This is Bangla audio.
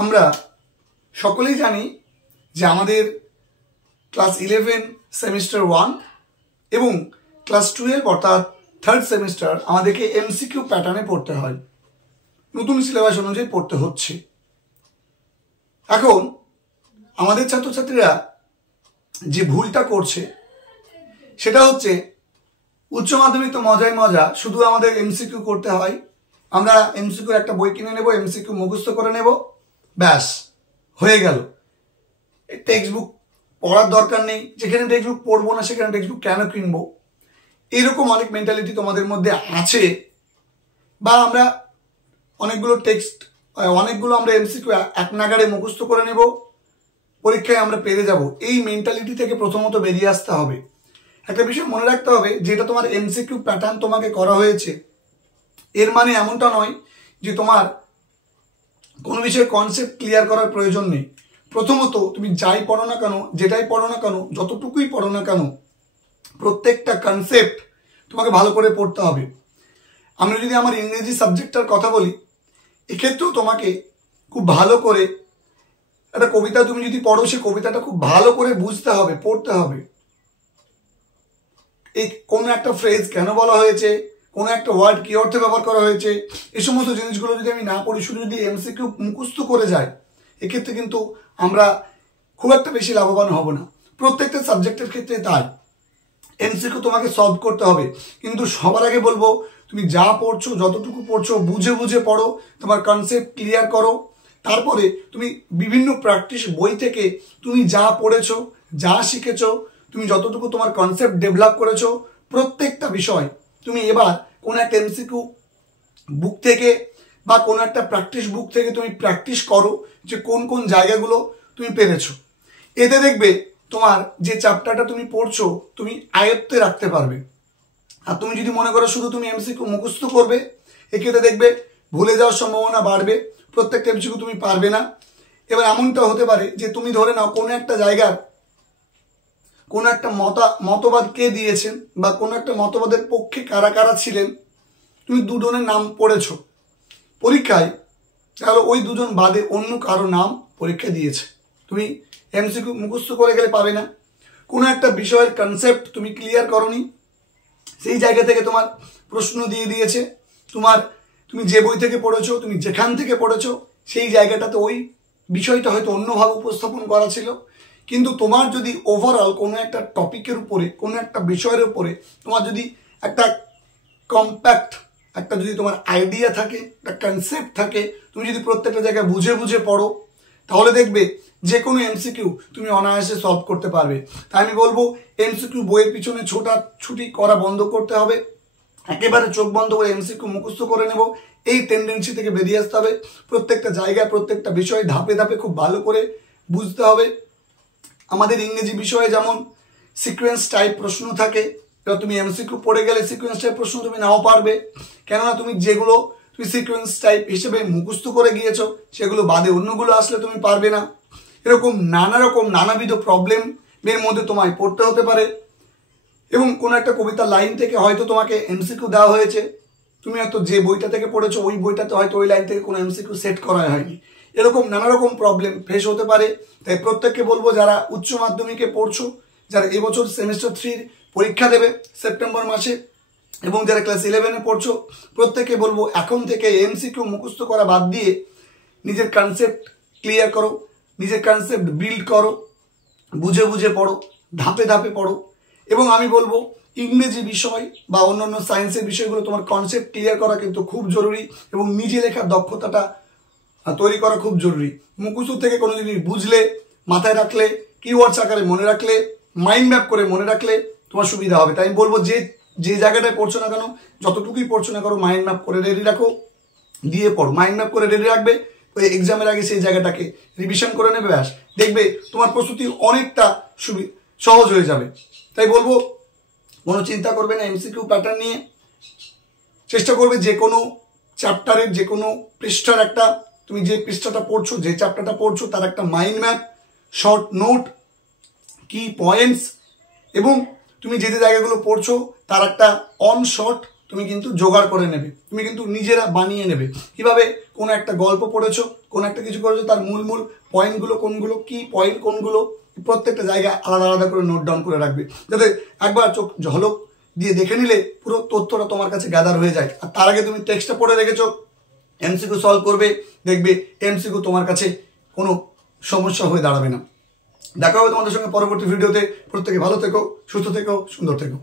আমরা সকলেই জানি যে আমাদের ক্লাস 11 সেমিস্টার 1 এবং ক্লাস 12 অর্থাৎ থার্ড সেমিস্টার আমাদেরকে এমসিকিউ প্যাটার্নে পড়তে হয়, নতুন সিলেবাস অনুযায়ী পড়তে হচ্ছে। এখন আমাদের ছাত্রছাত্রীরা যে ভুলটা করছে সেটা হচ্ছে উচ্চ মাধ্যমিক তো মজাই মজা, শুধু আমাদের এমসিকিউ করতে হয়, আমরা এমসিকিউ একটা বই কিনে নেব, এমসিকিউ মুখস্থ করে নেব, ব্যাস হয়ে গেল। টেক্সট বুক পড়ার দরকার নেই, যেখানে টেক্সট বুক পড়বো না সেখানে টেক্সট বুক কেন কিনবো, এরকম অনেক মেন্টালিটি তোমাদের মধ্যে আছে। বা আমরা অনেকগুলো আমরা এমসিকিউ এক নাগাড়ে মুখস্থ করে নেব, পরীক্ষায় আমরা পেরে যাব। এই মেন্টালিটি থেকে প্রথমত বেরিয়ে আসতে হবে। একটা বিষয় মনে রাখতে হবে, যেটা তোমার এমসিকিউ প্যাটার্ন তোমাকে করা হয়েছে এর মানে এমনটা নয় যে তোমার কোনো বিষয়ে কনসেপ্ট ক্লিয়ার করার প্রয়োজন নেই। প্রথমত তুমি যাই পড়ো না কেন, যেটাই পড়ো না কেন, যতটুকুই পড়ো না কেন, প্রত্যেকটা কনসেপ্ট তোমাকে ভালো করে পড়তে হবে। আমি যদি আমার ইংরেজি সাবজেক্টটার কথা বলি, এক্ষেত্রেও তোমাকে খুব ভালো করে একটা কবিতা তুমি যদি পড়ো, সেই কবিতাটা খুব ভালো করে বুঝতে হবে, পড়তে হবে। এই কোনো একটা ফ্রেজ কেন বলা হয়েছে, কোনো একটা ওয়ার্ড কি অর্থে ব্যবহার করা হয়েছে, এই সমস্ত জিনিসগুলো যদি আমি না পড়ি, শুধু যদি এমসিকিউ মুখস্থ করে যাই, এক্ষেত্রে কিন্তু আমরা খুব একটা বেশি লাভবান হব না। প্রত্যেকটা সাবজেক্টের ক্ষেত্রে তাই এমসিকিউ তোমাকে সলভ করতে হবে। কিন্তু সবার আগে বলবো, তুমি যা পড়ছো, যতটুকু পড়ছো, বুঝে বুঝে পড়ো, তোমার কনসেপ্ট ক্লিয়ার করো। তারপরে তুমি বিভিন্ন প্র্যাকটিস বই থেকে তুমি যা পড়েছো, যা শিখেছো, তুমি যতটুকু তোমার কনসেপ্ট ডেভেলপ করেছো, প্রত্যেকটা বিষয় তুমি এবার কোনো একটা এমসিকিউ বুক থেকে বা কোনো একটা প্র্যাকটিস বুক থেকে তুমি প্র্যাকটিস করো যে কোন কোন জায়গাগুলো তুমি পেরেছো। এতে দেখবে তোমার যে চ্যাপ্টারটা তুমি পড়ছো তুমি আয়ত্তে রাখতে পারবে। আর তুমি যদি মনে করো শুধু তুমি এমসিকিউ মুখস্থ করবে, এক্ষেত্রে দেখবে ভুলে যাওয়ার সম্ভাবনা বাড়বে, প্রত্যেকটা এমসিকিউ তুমি পারবে না। এবার এমনটা হতে পারে যে তুমি ধরে নাও কোনো একটা জায়গার কোনো একটা মতবাদ কে দিয়েছেন বা কোনো একটা মতবাদের পক্ষে কারা কারা ছিলেন, তুমি দুজনের নাম পড়েছো পরীক্ষায়, তাহলে ওই দুজন বাদে অন্য কারো নাম পরীক্ষা দিয়েছে, তুমি এমসিকিউ মুখস্থ করে গেলে পাবে না। কোনো একটা বিষয়ের কনসেপ্ট তুমি ক্লিয়ার করনি, সেই জায়গা থেকে তোমার প্রশ্ন দিয়ে দিয়েছে, তুমি যে বই থেকে পড়েছো, তুমি যেখান থেকে পড়েছো, সেই জায়গাটাতে ওই বিষয়টা হয়তো অন্যভাবে উপস্থাপন করা ছিল। কিন্তু তোমার যদি ওভারঅল কোনো একটা টপিকের উপরে, কোনো একটা বিষয়ের উপরে তোমার যদি একটা কম্প্যাক্ট একটা যদি তোমার আইডিয়া থাকে, একটা কনসেপ্ট থাকে, তুমি যদি প্রত্যেকটা জায়গায় বুঝে বুঝে পড়ো, তাহলে দেখবে যে কোনো এমসিকিউ তুমি অনায়াসে সলভ করতে পারবে। তাই আমি বলবো এমসিকিউ বইয়ের পিছনে ছোটাছুটি করা বন্ধ করতে হবে, একেবারে চোখ বন্ধ করে এমসিকিউ মুখস্থ করে নেব, এই টেন্ডেন্সি থেকে বেরিয়ে আসতে হবে। প্রত্যেকটা জায়গায় প্রত্যেকটা বিষয় ধাপে ধাপে খুব ভালো করে বুঝতে হবে। আমাদের ইংরেজি বিষয়ে যেমন সিকোয়েন্স টাইপ প্রশ্ন থাকে, এবার তুমি এমসিকিউ পড়ে গেলে সিকোয়েন্স টাইপ প্রশ্ন তুমি নাও পারবে, কেননা তুমি যেগুলো তুমি সিকোয়েন্স টাইপ হিসেবে মুখস্থ করে গিয়েছো সেগুলো বাদে অন্যগুলো আসলে তুমি পারবে না। এরকম নানাবিধ প্রবলেমের মধ্যে তোমায় পড়তে হতে পারে। এবং কোনো একটা কবিতার লাইন থেকে হয়তো তোমাকে এমসিকিউ দেওয়া হয়েছে, তুমি হয়তো যে বইটা থেকে পড়েছো ওই বইটাতে হয়তো ওই লাইন থেকে কোনো এমসিকিউ সেট করা হয়নি, এরকম নানা রকম প্রবলেম ফেস হতে পারে। তাই প্রত্যেককে বলবো, যারা উচ্চ মাধ্যমিকে পড়ছো, যারা এবছর সেমিস্টার 3 পরীক্ষা দেবে সেপ্টেম্বর মাসে, এবং যারা ক্লাস 11-এ পড়ছো, প্রত্যেককে বলবো এখন থেকে এমসিকিউ মুখস্থ করা বাদ দিয়ে নিজের কনসেপ্ট ক্লিয়ার করো, নিজের কনসেপ্ট বিল্ড করো, বুঝে বুঝে পড়ো, ধাপে ধাপে পড়ো। এবং আমি বলবো ইংরেজি বিষয় বা অন্যান্য সায়েন্সের বিষয়গুলো তোমার কনসেপ্ট ক্লিয়ার করা কিন্তু খুব জরুরি, এবং নিজে লেখার দক্ষতাটা তৈরি করা খুব জরুরি। মুখস্থ থেকে কোনো জিনিস বুঝলে, মাথায় রাখলে, কিওয়ার্ডস আকারে মনে রাখলে, মাইন্ড ম্যাপ করে মনে রাখলে তোমার সুবিধা হবে। তাই আমি বলবো যে জায়গাটায় পড়ছো না কেন, যতটুকুই পড়ছো না কেন, মাইন্ড ম্যাপ করে রেডি রাখো, দিয়ে পড়ো। মাইন্ড ম্যাপ করে রেডি রাখবে, ওই এক্সামের আগে সেই জায়গাটাকে রিভিশন করে নেবে, ব্যাস দেখবে তোমার প্রস্তুতি অনেকটা সহজ হয়ে যাবে। তাই বলবো কোনো চিন্তা করবে না এমসিকিউ প্যাটার্ন নিয়ে, চেষ্টা করবে যে কোনো চ্যাপ্টারের যে কোনো পৃষ্ঠার একটা, তুমি যে পৃষ্ঠাটা পড়ছো, যে চ্যাপ্টারটা পড়ছো তার একটা মাইন্ড ম্যাপ, শর্ট নোট, কি পয়েন্টস, এবং তুমি যে যে জায়গাগুলো পড়ছো তার একটা অন শর্ট তুমি কিন্তু জোগাড় করে নেবে, তুমি কিন্তু নিজেরা বানিয়ে নেবে। কিভাবে? কোনো একটা গল্প পড়েছো, কোনো একটা কিছু করেছো, তার মূল মূল পয়েন্টগুলো কোনগুলো, কি পয়েন্ট কোনগুলো, প্রত্যেকটা জায়গায় আলাদা আলাদা করে নোট ডাউন করে রাখবে, যাতে একবার চোখ ঝলক দিয়ে দেখে নিলে পুরো তথ্যটা তোমার কাছে গ্যাদার হয়ে যায়। আর তার আগে তুমি টেক্সটটা পড়ে রেখেছো, এমসিকিউ সলভ করবে, দেখবে এমসিকিউ তোমার কাছে কোনো সমস্যা হয়ে দাঁড়াবে না। দেখা হবে তোমাদের সঙ্গে পরবর্তী ভিডিওতে। প্রত্যেকে ভালো থেকো, সুস্থ থেকো, সুন্দর থেকো।